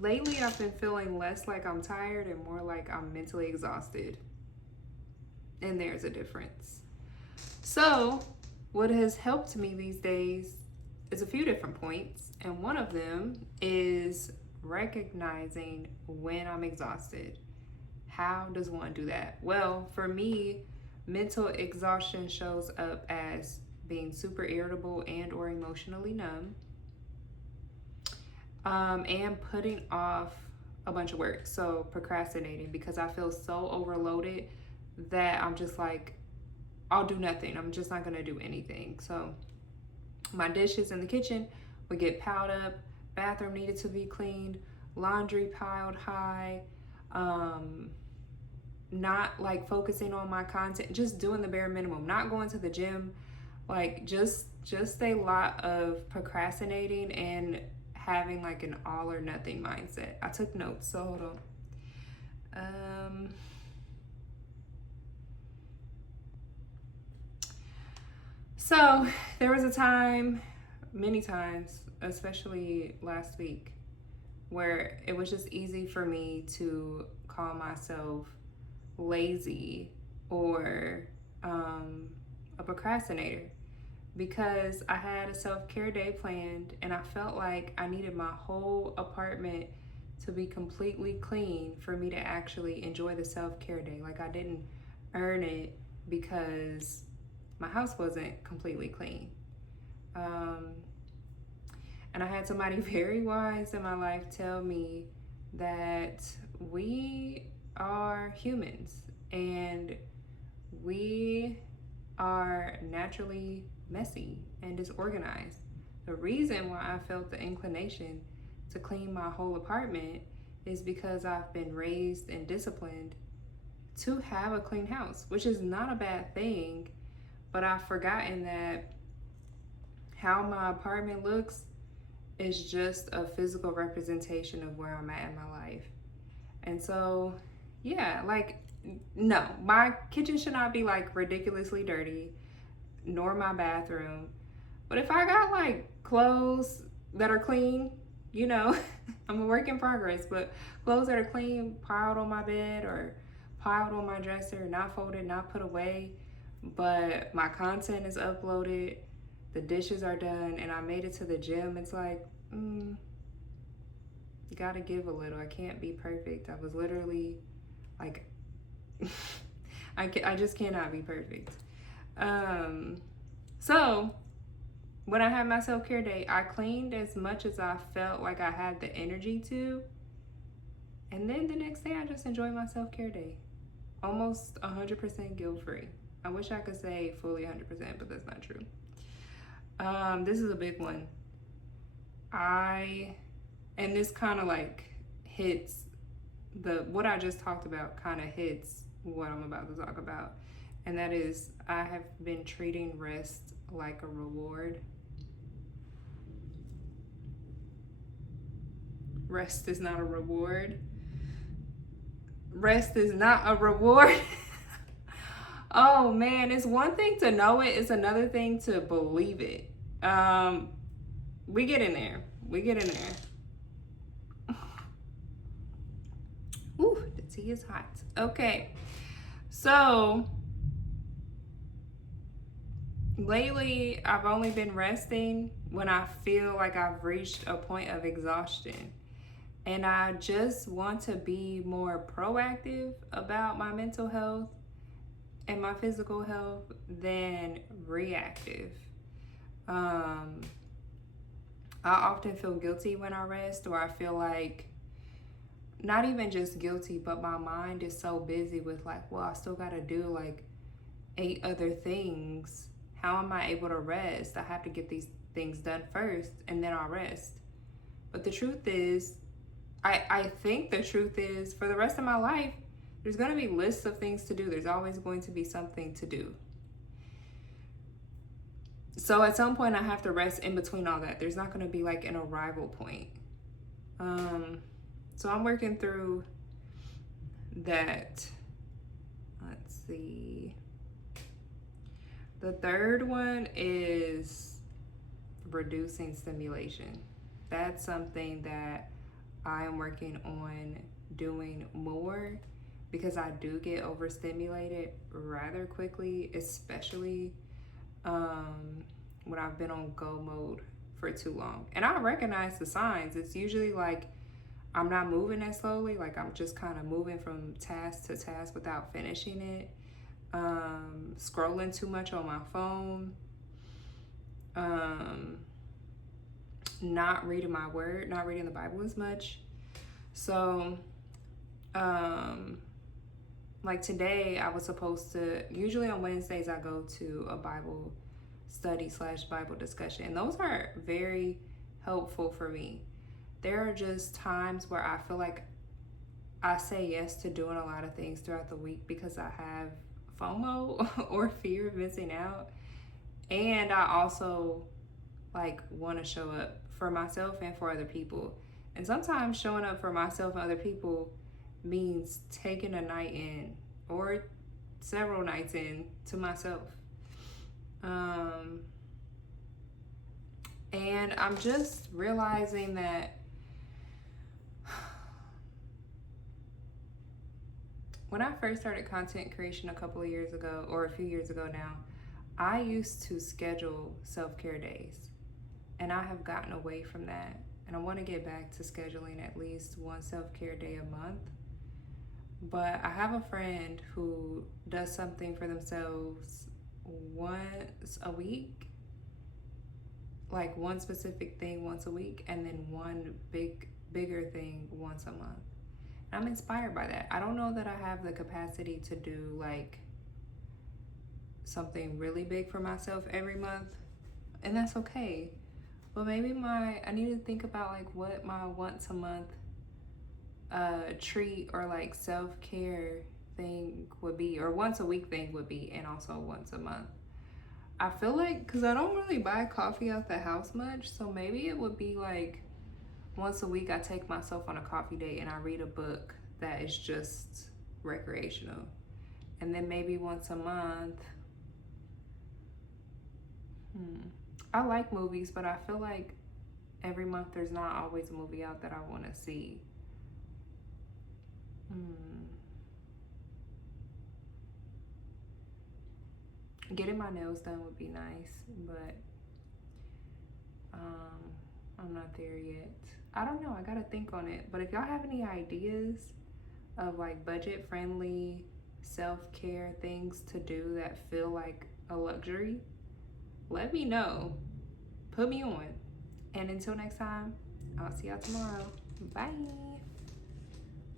Lately, I've been feeling less like I'm tired and more like I'm mentally exhausted. And there's a difference. So, what has helped me these days is a few different points. And one of them is recognizing when I'm exhausted. How does one do that? Well, for me, mental exhaustion shows up as being super irritable and or emotionally numb, and putting off a bunch of work. So procrastinating because I feel so overloaded that I'm just like, I'll do nothing. I'm just not gonna do anything. So my dishes in the kitchen would get piled up, bathroom needed to be cleaned, laundry piled high, um, not like focusing on my content, just doing the bare minimum, not going to the gym, like just a lot of procrastinating and having like an all or nothing mindset. I took notes, so hold on. Um, so there was a time, many times, especially last week, where it was just easy for me to call myself lazy or a procrastinator because I had a self care day planned and I felt like I needed my whole apartment to be completely clean for me to actually enjoy the self care day. Like I didn't earn it because my house wasn't completely clean. Um, and I had somebody very wise in my life tell me that we are humans and we are naturally messy and disorganized. The reason why I felt the inclination to clean my whole apartment is because I've been raised and disciplined to have a clean house, which is not a bad thing, but I've forgotten that how my apartment looks is just a physical representation of where I'm at in my life. And so, yeah, like, no, my kitchen should not be like ridiculously dirty, nor my bathroom. But if I got like clothes that are clean, you know, I'm a work in progress, but clothes that are clean, piled on my bed or piled on my dresser, not folded, not put away, but my content is uploaded, the dishes are done, and I made it to the gym, it's like, gotta give a little. I can't be perfect. I was literally like, I just cannot be perfect. Um, so when I had my self care day, I cleaned as much as I felt like I had the energy to. And then the next day, I just enjoyed my self care day. Almost 100% guilt free. I wish I could say fully 100%, but that's not true. This is a big one. And this kind of like hits what I just talked about, kind of hits what I'm about to talk about. And that is, I have been treating rest like a reward. Rest is not a reward. Rest is not a reward. Oh man, it's one thing to know it, it's another thing to believe it. We get in there. We get in there. Ooh, the tea is hot. Okay. So lately, I've only been resting when I feel like I've reached a point of exhaustion. And I just want to be more proactive about my mental health and my physical health than reactive. Um, I often feel guilty when I rest, or I feel like not even just guilty, but my mind is so busy with like, well, I still got to do like 8 other things. How am I able to rest? I have to get these things done first and then I'll rest. But the truth is, I think the truth is, for the rest of my life, there's going to be lists of things to do. There's always going to be something to do. So at some point, I have to rest in between all that. There's not going to be like an arrival point. So I'm working through that. Let's see. The third one is reducing stimulation. That's something that I am working on doing more because I do get overstimulated rather quickly, especially when I've been on go mode for too long. And I recognize the signs. It's usually like I'm not moving as slowly, like I'm just kind of moving from task to task without finishing it. Scrolling too much on my phone. Not reading my word, not reading the Bible as much. So, like today, I was supposed to, usually on Wednesdays, I go to a Bible study / Bible discussion. And those are very helpful for me. There are just times where I feel like I say yes to doing a lot of things throughout the week because I have FOMO or fear of missing out. And I also like want to show up for myself and for other people. And sometimes showing up for myself and other people means taking a night in or several nights in to myself. And I'm just realizing that when I first started content creation a couple of years ago, or a few years ago now, I used to schedule self-care days. And I have gotten away from that. And I want to get back to scheduling at least one self-care day a month. But I have a friend who does something for themselves once a week, like one specific thing once a week, and then one bigger thing once a month. And I'm inspired by that. I don't know that I have the capacity to do like something really big for myself every month, and that's okay. But maybe I need to think about like what my once a month treat or like self-care thing would be, or once a week thing would be, and also once a month. I feel like, because I don't really buy coffee out the house much, so maybe it would be like once a week I take myself on a coffee date and I read a book that is just recreational. And then maybe once a month, I like movies, but I feel like every month there's not always a movie out that I want to see. Getting my nails done would be nice, but I'm not there yet. I don't know, I gotta think on it. But if y'all have any ideas of like budget friendly self-care things to do that feel like a luxury, let me know. Put me on. And until next time, I'll see y'all tomorrow. Bye.